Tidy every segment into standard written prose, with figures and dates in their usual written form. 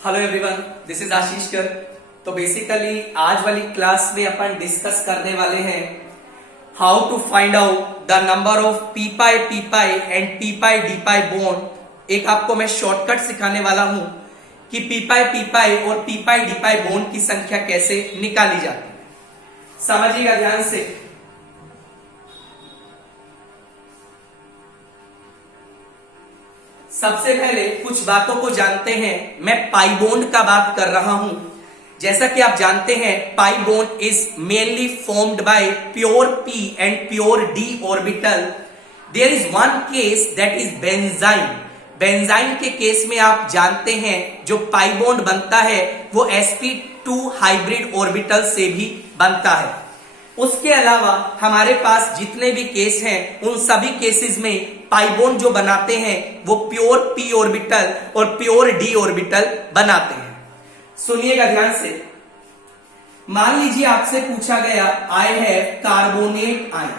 Hello everyone, this is आशीष कर। तो basically आज वाली क्लास में अपन डिस्कस करने वाले हैं how to find out the number of p pi and p pi bond. एक आपको मैं शॉर्टकट सिखाने वाला हूं कि पी पाई और पी पाई बॉन्ड की संख्या कैसे निकाली जाती है। समझिएगा ध्यान से। सबसे पहले कुछ बातों को जानते हैं। मैं पाई बॉन्ड का बात कर रहा हूं। जैसा कि आप जानते हैं, pi bond is mainly formed by pure p and pure d orbital. There is one case that is benzene. Benzene के केस में आप जानते हैं जो पाई बॉन्ड बनता है वो sp2 हाइब्रिड ऑर्बिटल से भी बनता है। उसके अलावा हमारे पास जितने भी केस हैं उन सभी केसेस में पाई बॉन्ड जो बनाते हैं वो प्योर पी ऑर्बिटल और प्योर डी ऑर्बिटल बनाते हैं। सुनिएगा ध्यान से। मान लीजिए आपसे पूछा गया आई हैव कार्बोनेट आयन।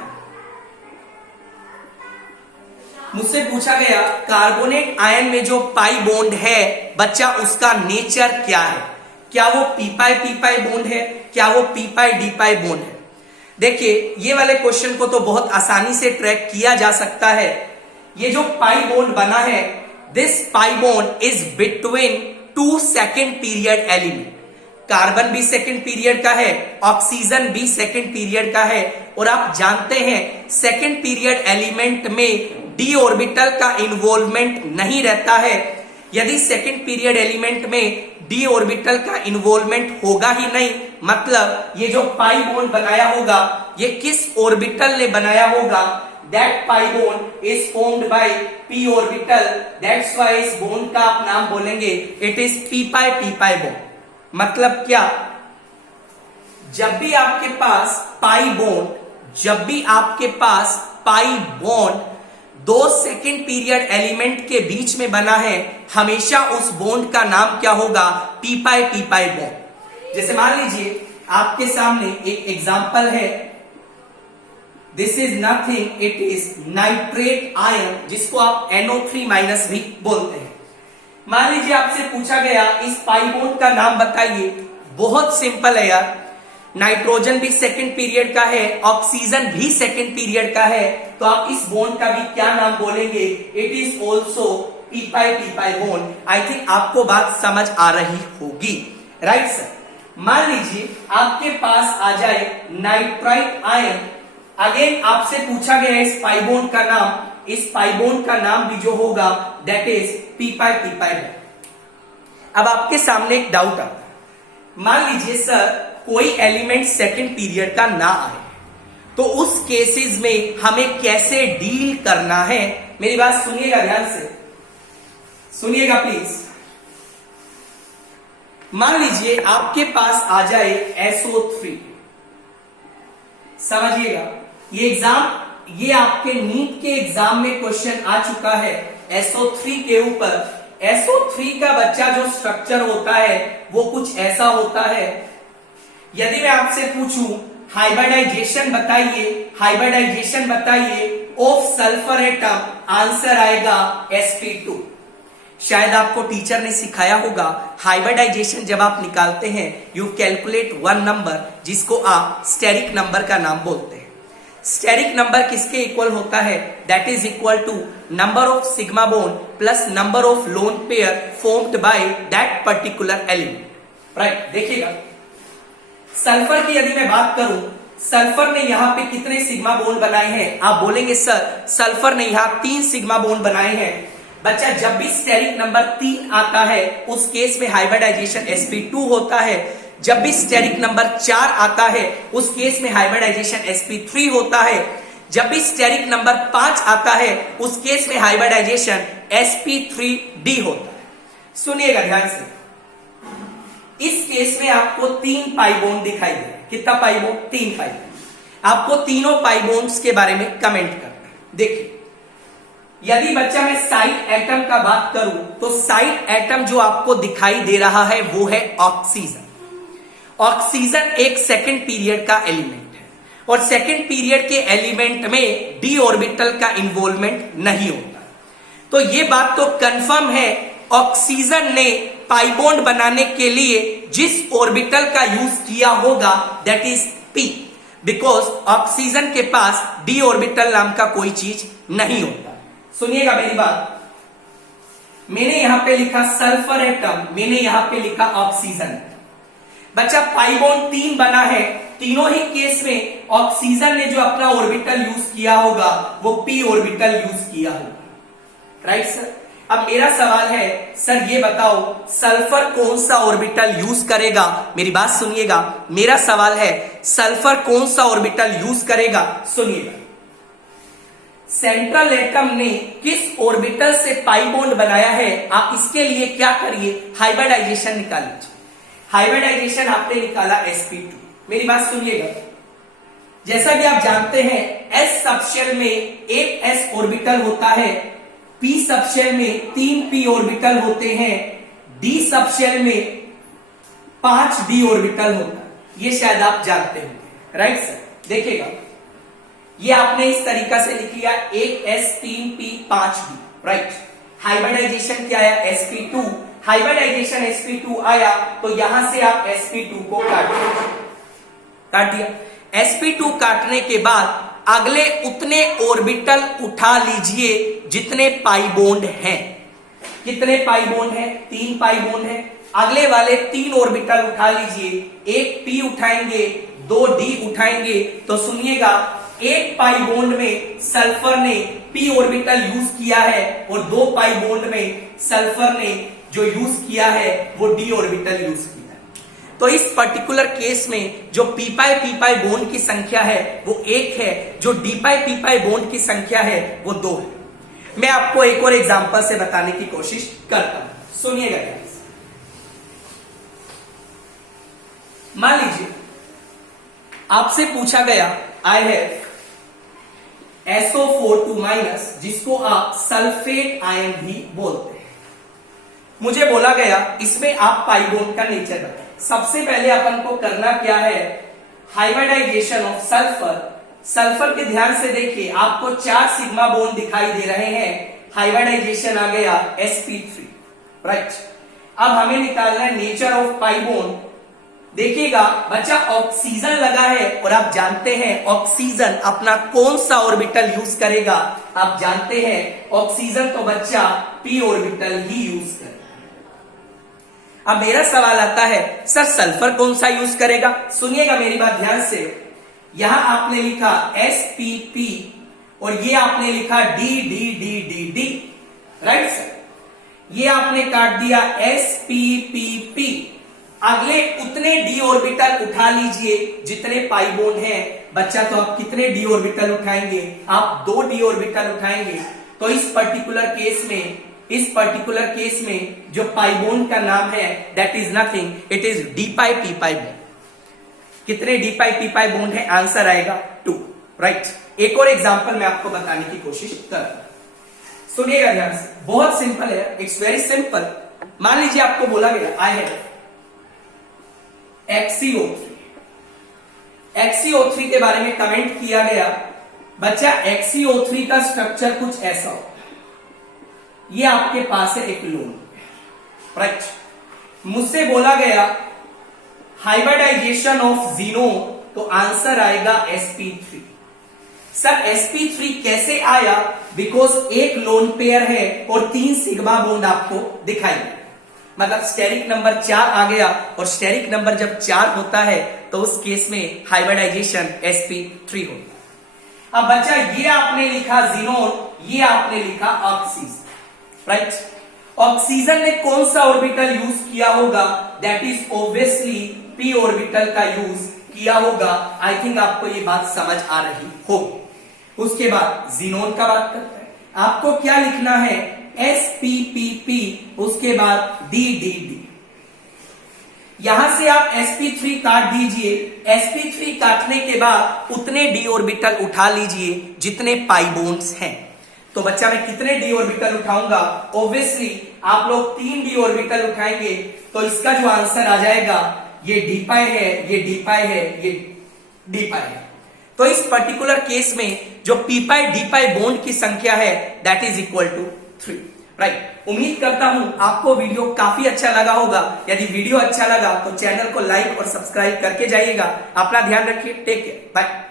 मुझसे पूछा गया कार्बोनेट आयन में जो पाई बॉन्ड है बच्चा उसका नेचर क्या है। क्या वो पी पाई बॉन्ड है, क्या वो पी पाई डी पाई बॉन्ड है। देखिए ये वाले क्वेश्चन को तो बहुत आसानी से ट्रैक किया जा सकता है। ये जो पाई बॉन्ड बना है, this pi bond is between two second period element. Carbon भी सेकेंड पीरियड का है, ऑक्सीजन भी सेकेंड पीरियड का है। और आप जानते हैं सेकेंड पीरियड एलिमेंट में डी ऑर्बिटल का इन्वॉल्वमेंट नहीं रहता है। यदि सेकेंड पीरियड एलिमेंट में डी ऑर्बिटल का इन्वॉल्वमेंट होगा ही नहीं, मतलब ये जो पाई बॉन्ड बनाया होगा ये किस ऑर्बिटल ने बनाया होगा। That pi bond is formed by p orbital. That's why इस बॉन्ड का आप नाम बोलेंगे it is p pi bond. मतलब क्या, जब भी आपके पास पाई बॉन्ड दो सेकेंड पीरियड एलिमेंट के बीच में बना है, हमेशा उस बॉन्ड का नाम क्या होगा, पी पाई बॉन्ड। जैसे मान लीजिए आपके सामने एक एग्जांपल है, this is nothing, it is nitrate ion, जिसको आप NO3- भी बोलते हैं। मान लीजिए आपसे पूछा गया इस पाई बॉन्ड का नाम बताइए। बहुत सिंपल है यार, नाइट्रोजन भी सेकंड पीरियड का है, ऑक्सीजन भी सेकंड पीरियड का है, तो आप इस बॉन्ड का भी क्या नाम बोलेंगे, it is also P pi bond. I think आपको बात समझ आ रही होगी, राइट सर। मान लीजिए आपके पास आ जाए नाइट्राइट आयन। अगेन आपसे पूछा गया इस पाई बॉन्ड का नाम। इस पाई बॉन्ड का नाम भी जो होगा that is P pi bond. अब आपके सामने एक डाउट आता है। मान लीजिए सर कोई एलिमेंट सेकंड पीरियड का ना आए, तो उस केसेस में हमें कैसे डील करना है। मेरी बात सुनिएगा ध्यान से, सुनिएगा प्लीज। मान लीजिए आपके पास आ जाए SO3। समझिएगा, ये आपके नीट के एग्जाम में क्वेश्चन आ चुका है SO3 के ऊपर। SO3 का बच्चा जो स्ट्रक्चर होता है वो कुछ ऐसा होता है। यदि मैं आपसे पूछूं हाइब्रिडाइजेशन बताइए ऑफ सल्फर एटम, आंसर आएगा sp2। शायद आपको टीचर ने सिखाया होगा हाइब्रिडाइजेशन जब आप निकालते हैं यू कैलकुलेट वन नंबर, जिसको आप स्टेरिक नंबर का नाम बोलते हैं। स्टेरिक नंबर किसके इक्वल होता है, that is equal to number of sigma bond plus number of lone pair formed by that particular element, right. देखिएगा सल्फर की यदि मैं बात करूं, सल्फर ने यहां पे कितने सिग्मा बॉन्ड बनाए हैं। आप बोलेंगे सर सल्फर ने यहां 3 सिग्मा बॉन्ड बनाए हैं। बच्चा जब भी स्टेरिक नंबर 3 आता है उस केस में हाइब्रिडाइजेशन sp2 होता है। जब भी स्टेरिक नंबर 4 आता है उस केस में हाइब्रिडाइजेशन sp3 होता है। जब भी स्टेरिक नंबर 5 आता है उस केस में हाइब्रिडाइजेशन sp3d होता है। सुनिएगा ध्यान से। इस केस में आपको 3 पाई बॉन्ड दिखाई दे। कितना पाई बॉन्ड, 3 पाई बॉन्ड। आपको तीनों पाई बॉन्ड्स के बारे में कमेंट करना है। देखिए यदि बच्चा मैं साइड एटम का बात करूं तो साइड एटम जो आपको दिखाई दे रहा है वो है ऑक्सीजन। ऑक्सीजन एक सेकंड पीरियड का एलिमेंट है और सेकंड पीरियड के एलिमेंट में डी ऑर्बिटल का इन्वॉल्वमेंट नहीं होता। तो ये बात तो कंफर्म है ऑक्सीजन ने पाई बॉन्ड बनाने के लिए जिस ऑर्बिटल का यूज किया होगा that is p, because oxygen के पास d ऑर्बिटल नाम का कोई चीज नहीं होता। सुनिएगा मेरी बात, मैंने यहां पे लिखा सल्फर एटम, मैंने यहां पे लिखा ऑक्सीजन। बच्चा पाई बॉन्ड 3 बना है, तीनों ही केस में ऑक्सीजन ने जो अपना ऑर्बिटल यूज किया होगा वो p ऑर्बिटल यूज किया होगा। Right sir. अब मेरा सवाल है सर ये बताओ सल्फर कौन सा ऑर्बिटल यूज करेगा। मेरी बात सुनिएगा, मेरा सवाल है सल्फर कौन सा ऑर्बिटल यूज करेगा। सुनिएगा, सेंट्रल एटम ने किस ऑर्बिटल से पाई बॉन्ड बनाया है, आप इसके लिए क्या करिए, हाइब्रिडाइजेशन निकाल लीजिए। हाइब्रिडाइजेशन आपने निकाला sp2। मेरी बात सुनिएगा, जैसा कि आप जानते हैं s सबशेल में एक s ऑर्बिटल होता है, p सबशेल में 3 p ऑर्बिटल होते हैं, d सबशेल में 5 d ऑर्बिटल होता है। ये शायद आप जानते होंगे। Right sir. देखिएगा, ये आपने इस तरीका से लिख लिया, एक s 3 p 5 d। Right. Hybridisation क्या आया, sp2। हाइब्रिडाइजेशन sp2 आया तो यहां से आप sp2 को काट दिया। sp2 काटने के बाद अगले उतने ऑर्बिटल उठा लीजिए जितने पाई बॉन्ड हैं। कितने पाई बॉन्ड हैं, 3 पाई बॉन्ड हैं। अगले वाले 3 ऑर्बिटल उठा लीजिए, एक p उठाएंगे, 2 d उठाएंगे। तो सुनिएगा, एक पाई बॉन्ड में सल्फर ने p ऑर्बिटल यूज किया है और 2 पाई बॉन्ड में सल्फर ने जो यूज किया है वो d ऑर्बिटल यूज किया है। तो इस पर्टिकुलर केस में जो p पाई बॉन्ड की संख्या है वो 1 है, जो d पाई बॉन्ड की संख्या है वो 2 है। मैं आपको एक और एग्जांपल से बताने की कोशिश करता हूं, सुनिएगा ध्यान से। मान लीजिए आपसे पूछा गया आई हैव SO4 जिसको आप सल्फेट आयन भी बोलते हैं। मुझे बोला गया इसमें आप पाई बॉन्ड का नेचर बताएं। सबसे पहले अपन को करना क्या है, हाइब्रिडाइजेशन ऑफ सल्फर। सल्फर के ध्यान से देखिए, आपको 4 सिग्मा बॉन्ड दिखाई दे रहे हैं, हाइब्रिडाइजेशन आ गया sp3। राइट। अब हमें निकालना है नेचर ऑफ पाई बॉन्ड। देखिएगा बच्चा, ऑक्सीजन लगा है और आप जानते हैं ऑक्सीजन अपना कौन सा ऑर्बिटल यूज करेगा, आप जानते हैं ऑक्सीजन तो बच्चा p ऑर्बिटल ही यूज करेगा। अब मेरा सवाल आता है सर सल्फर कौन सा यूज करेगा। सुनिएगा मेरी बात ध्यान से, यहां आपने लिखा spp और ये आपने लिखा d। Right sir. ये आपने काट दिया spp। अगले उतने d ऑर्बिटल उठा लीजिए जितने पाई बॉन्ड हैं। बच्चा तो आप कितने d ऑर्बिटल उठाएंगे, आप 2 d ऑर्बिटल उठाएंगे। तो इस पर्टिकुलर केस में जो पाई बॉन्ड का नाम है that is nothing, it is d pi p pi bond. कितने d पाई p पाई बॉन्ड है, आंसर आएगा 2। राइट। एक और एग्जांपल मैं आपको बताने की कोशिश कर रहा हूं, सुनिएगा ध्यान से, बहुत सिंपल है, इट्स वेरी सिंपल। मान लीजिए आपको बोला गया आई हैव XeO3 के बारे में कमेंट किया गया। बच्चा XeO3 का स्ट्रक्चर कुछ ऐसा हो, ये आपके पास है एक लोन। राइट। मुझसे बोला गया हाइब्रिडाइजेशन ऑफ जीनोन, तो आंसर आएगा sp3। सर sp3 कैसे आया, बिकॉज एक लोन पेयर है और 3 सिग्मा बॉन्ड आपको दिखाई दे, मतलब स्टेरिक नंबर 4 आ गया। और स्टेरिक नंबर जब 4 होता है तो उस केस में हाइब्रिडाइजेशन sp3 होता है। अब बच्चा ये आपने लिखा जीनोन, ये आपने लिखा ऑक्सीजन। राइट। ऑक्सीजन ने कौन सा ऑर्बिटल यूज किया होगा, that is obviously p orbital का यूज किया होगा। आई थिंक आपको ये बात समझ आ रही होगी। उसके बाद जीनोन का बात करते हैं, आपको क्या लिखना है, spp, उसके बाद d। यहां से आप sp3 काट दीजिए। sp3 काटने के बाद उतने d ऑर्बिटल उठा लीजिए जितने पाई बॉन्ड्स हैं। तो बच्चा मैं कितने d ऑर्बिटल उठाऊंगा, ऑब्वियसली आप लोग 3 d ऑर्बिटल उठाएंगे। तो इसका जो आंसर आ जाएगा ये d पाई है, ये d पाई है, ये d पाई है। तो इस पर्टिकुलर केस में जो p pi d pi bond की संख्या है that is equal to 3। Right. उम्मीद करता हूं आपको वीडियो काफी अच्छा लगा होगा। यदि वीडियो अच्छा लगा तो चैनल को लाइक और सब्सक्राइब करके जाइएगा। अपना ध्यान रखिए। Take care, bye.